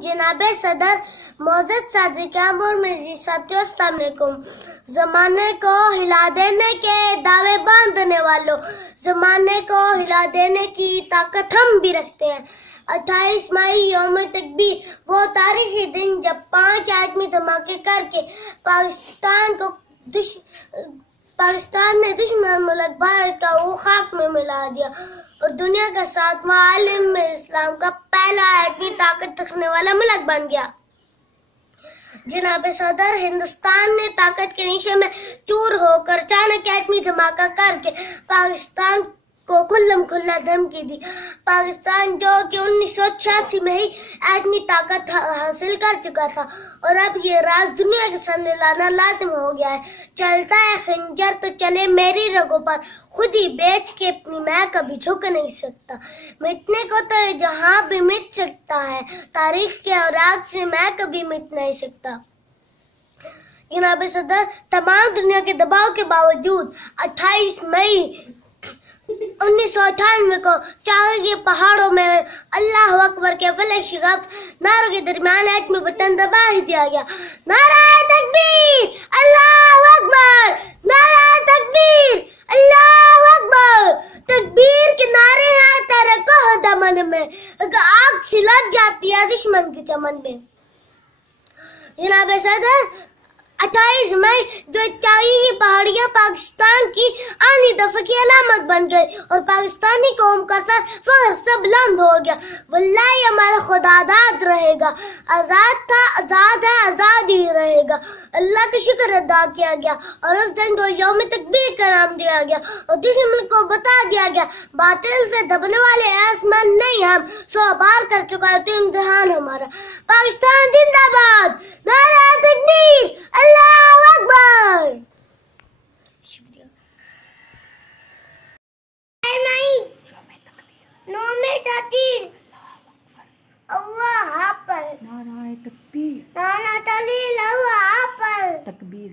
जनाबे सदर मौजूद साजिकाम और मेरी साथियों, अस्सलाम वालेकुम। जमाने को हिला देने के दावे बांधने वालों, जमाने को हिला देने की ताकत हम भी रखते हैं। 28 मई यौम तकबीर, वो तारीखी दिन जब 5 आदमी धमाके करके पाकिस्तान ने दुश्मन मुल्क भारत का वो खाक में मिला दिया और दुनिया का 7वां आलम इस्लाम का पहला आदमी ताकत रखने वाला मुल्क बन गया। जनाब सदर, हिंदुस्तान ने ताकत के नशे में चूर होकर अचानक आदमी धमाका करके पाकिस्तान को खुल्लम खुल्ला धमकी दी। पाकिस्तान जो कि 1986 में ही आदमी ताकत हासिल कर चुका था और अब ये राज दुनिया के सामने लाना लाजिम हो गया है। चलता है खंजर तो चले मेरी रगों पर, खुद ही बेच के अपनी मैं कभी झुक नहीं सकता। मिटने को तो जहां भी मिट सकता है, तारीख के औराक से मैं कभी मिट नहीं सकता। जनाब सदर, तमाम दुनिया के दबाव के बावजूद 28 मई 1998 को चागा के पहाड़ों में अल्लाह अकबर के फलक शिगफ नारों के दरमियान आदमी बटन दबा ही दिया गया। नारा तकबीर, अल्लाह अकबर, नारा तकबीर, अल्लाह अकबर। तकबीर के नारे आते रखो दमन में, आग सिलक जाती है दुश्मन के चमन में। जनाब सदर, 28 मई जो चागी की पहाड़ियां पाकिस्तान की आली दफे की अलामत बन गई और पाकिस्तानी कौम का सर फख्र से बुलंद हो गया। वल्लाही हमारा खुदादाद रहेगा, आजाद था आजाद है, आजाद ही रहेगा। अल्लाह का शुक्र अदा किया गया और उस दिन को यौम तकबीर का नाम दिया गया और दुश्मन को बता दिया गया बातिल से दबने वाले आसमान नहीं, हम 100 बार कर चुका है तो इम्तिहान हमारा। पाकिस्तान जिंदाबाद, नारा तकबीर, अल्लाह अकबर। शुक्रिया। अल्लाह हाफ़िज़। नारा तकबीर, नारा तकबीर, अल्लाह हाफ़िज़। तकबीर।